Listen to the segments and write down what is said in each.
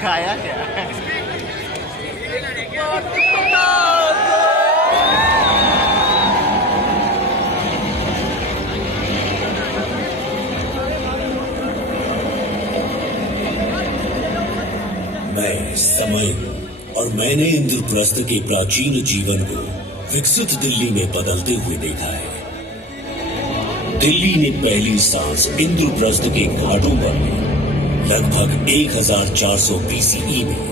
खाया क्या? मैं समय हूं और मैंने इंद्रप्रस्थ के प्राचीन जीवन को विकसित दिल्ली में बदलते हुए देखा है। दिल्ली ने पहली सांस इंद्रप्रस्थ के घाटों पर ली लगभग 1400 BCE में,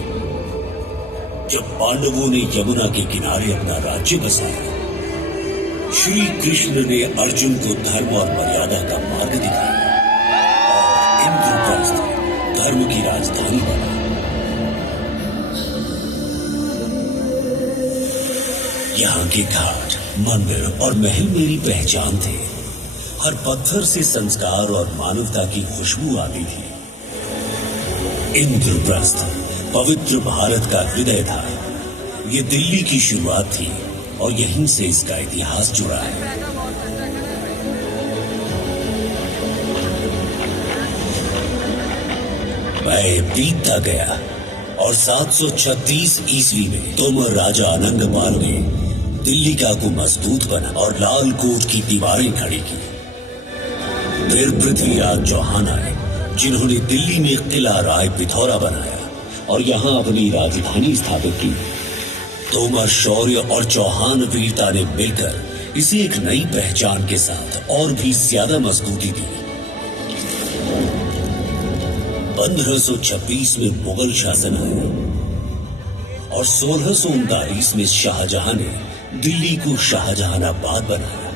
जब पांडवों ने यमुना के किनारे अपना राज्य बसाया। श्री कृष्ण ने अर्जुन को धर्म और मर्यादा का मार्ग दिखाया और इंद्रप्रस्थ धर्म की राजधानी बना। यहाँ के घाट, मंदिर और महल मेरी पहचान थे। हर पत्थर से संस्कार और मानवता की खुशबू आती थी। इंद्रप्रस्थ पवित्र भारत का हृदय था। ये दिल्ली की शुरुआत थी और यहीं से इसका इतिहास जुड़ा है। मैं बीतता गया और 736 ईस्वी में तोमर राजा अनंगपाल ने दिल्ली का को मजबूत बना और लाल कोट की दीवारें खड़ी की। फिर पृथ्वीराज चौहान आए, जिन्होंने दिल्ली में किला राय पिथौरा बनाया और यहां अपनी राजधानी स्थापित की। तोमर शौर्य और चौहान वीरता ने मिलकर इसे एक नई पहचान के साथ और भी ज्यादा मजबूती दी। 1526 में मुगल शासन आया और 1639 में शाहजहां ने दिल्ली को शाहजहानाबाद बनाया।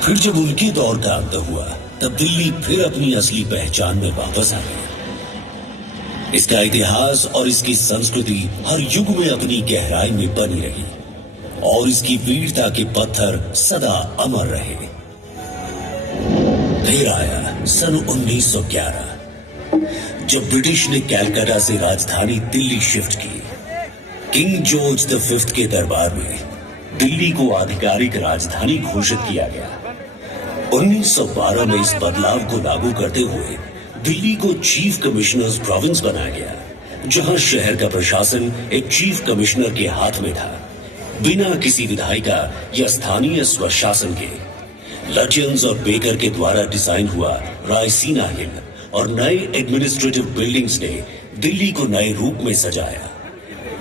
फिर जब उनके दौर का अंत हुआ, तब दिल्ली फिर अपनी असली पहचान में वापस आ गई। इसका इतिहास और इसकी संस्कृति हर युग में अपनी गहराई में बनी रही और इसकी वीरता के पत्थर सदा अमर रहे। फिर आया सन 1911, जब ब्रिटिश ने कलकत्ता से राजधानी दिल्ली शिफ्ट की। किंग जॉर्ज V के दरबार में दिल्ली को आधिकारिक राजधानी घोषित किया गया। 1912 में इस बदलाव को लागू करते हुए दिल्ली को चीफ कमिश्नर्स प्रोविंस बनाया गया, जहां शहर का प्रशासन एक चीफ कमिश्नर के हाथ में था, बिना किसी विधायिका या स्थानीय स्वशासन के। लचियंस और बेकर के द्वारा डिजाइन हुआ रायसीना हिल और नए एडमिनिस्ट्रेटिव बिल्डिंग्स ने दिल्ली को नए रूप में सजाया,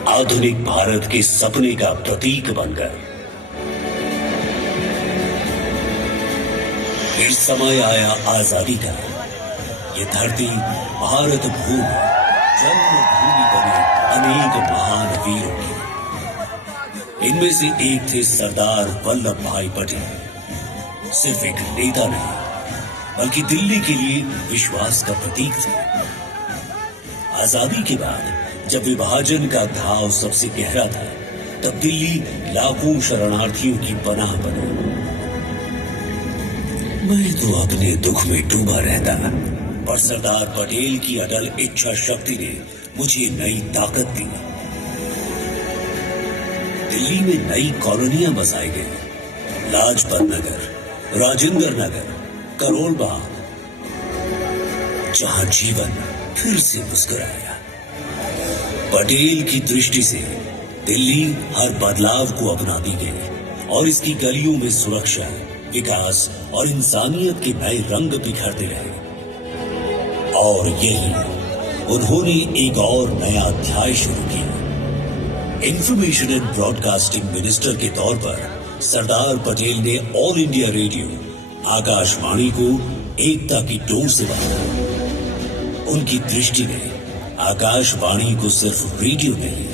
आधुनिक भारत के सपने का प्रतीक बनकर। फिर समय आया आजादी का। ये धरती भारत भूमि, जन्मभूमि बने अनेक महान वीरों की। इनमें से एक थे सरदार वल्लभ भाई पटेल। सिर्फ एक नेता नहीं, बल्कि दिल्ली के लिए विश्वास का प्रतीक थे। आजादी के बाद जब विभाजन का घाव सबसे गहरा था, तब दिल्ली लाखों शरणार्थियों की पनाह बनी। मैं तो अपने दुख में डूबा रहता, पर सरदार पटेल की अटल इच्छा शक्ति ने मुझे नई ताकत दी। दिल्ली में नई कॉलोनियां बसाई गई, लाजपत नगर, राजेंद्र नगर, करोल बाग, जहां जीवन फिर से मुस्कुराया। पटेल की दृष्टि से दिल्ली हर बदलाव को अपनाती गई और इसकी गलियों में सुरक्षा, विकास और इंसानियत के नए रंग बिखरते रहे। और यही उन्होंने एक और नया अध्याय शुरू किया। इंफॉर्मेशन एंड ब्रॉडकास्टिंग मिनिस्टर के तौर पर सरदार पटेल ने ऑल इंडिया रेडियो आकाशवाणी को एकता की डोर से बांधा। उनकी दृष्टि ने आकाशवाणी को सिर्फ रेडियो नहीं,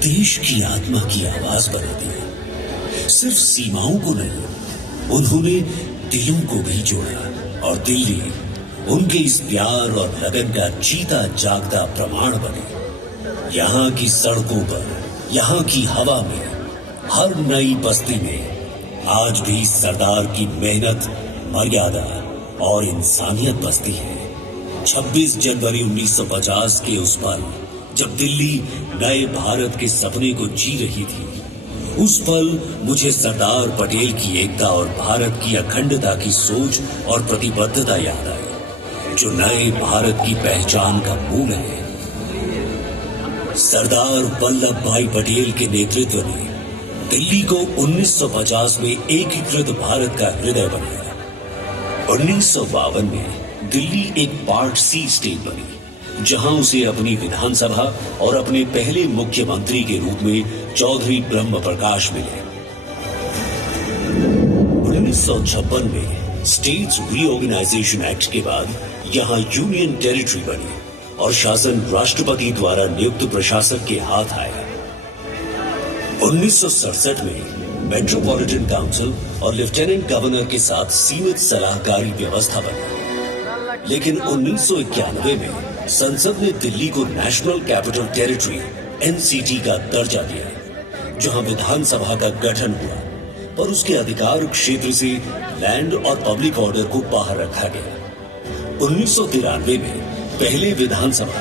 देश की आत्मा की आवाज बना दिया। सिर्फ सीमाओं को नहीं, उन्होंने दिलों को भी जोड़ा और दिल्ली उनके इस प्यार और लगन का जीता जागता प्रमाण बने। यहाँ की सड़कों पर, यहाँ की हवा में, हर नई बस्ती में आज भी सरदार की मेहनत, मर्यादा और इंसानियत बसती है। 26 जनवरी 1950 के उस पल जब दिल्ली नए भारत के सपने को जी रही थी, उस पल मुझे सरदार पटेल की एकता और भारत की अखंडता की सोच और प्रतिबद्धता याद आई, जो नए भारत की पहचान का मूल है। सरदार वल्लभ भाई पटेल के नेतृत्व ने दिल्ली को 1950 में एकीकृत भारत का हृदय बनाया। 1952 में दिल्ली एक पार्ट सी स्टेट बनी, जहां उसे अपनी विधानसभा और अपने पहले मुख्यमंत्री के रूप में चौधरी ब्रह्म प्रकाश मिले। 1956 में स्टेट्स रीऑर्गेनाइजेशन एक्ट के बाद यहां यूनियन टेरिटरी बनी और शासन राष्ट्रपति द्वारा नियुक्त प्रशासक के हाथ आया। 1967 में मेट्रोपॉलिटन काउंसिल और लेफ्टिनेंट गवर्नर के साथ सीमित सलाहकारी व्यवस्था बनी, लेकिन 1991 में संसद ने दिल्ली को नेशनल कैपिटल टेरिटरी एनसीटी का दर्जा दिया, जहां विधानसभा का गठन हुआ, पर उसके अधिकार क्षेत्र से लैंड और पब्लिक ऑर्डर को बाहर रखा गया। 1993 में पहले विधानसभा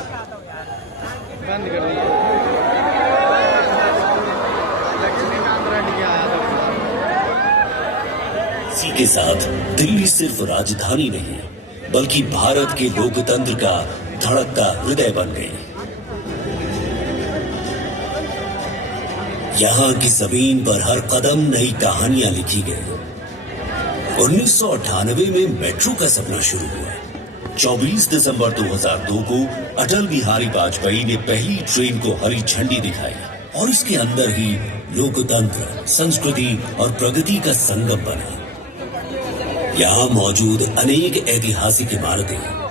इसी के साथ दिल्ली सिर्फ राजधानी नहीं, बल्कि भारत के लोकतंत्र का धड़कता हृदय बन गई। यहां की जमीन पर हर कदम नई कहानियां लिखी गई। 1998 में मेट्रो का सपना शुरू हुआ। 24 दिसंबर 2002 को अटल बिहारी वाजपेयी ने पहली ट्रेन को हरी झंडी दिखाई और इसके अंदर ही लोकतंत्र, संस्कृति और प्रगति का संगम बना। यहाँ मौजूद अनेक ऐतिहासिक इमारतें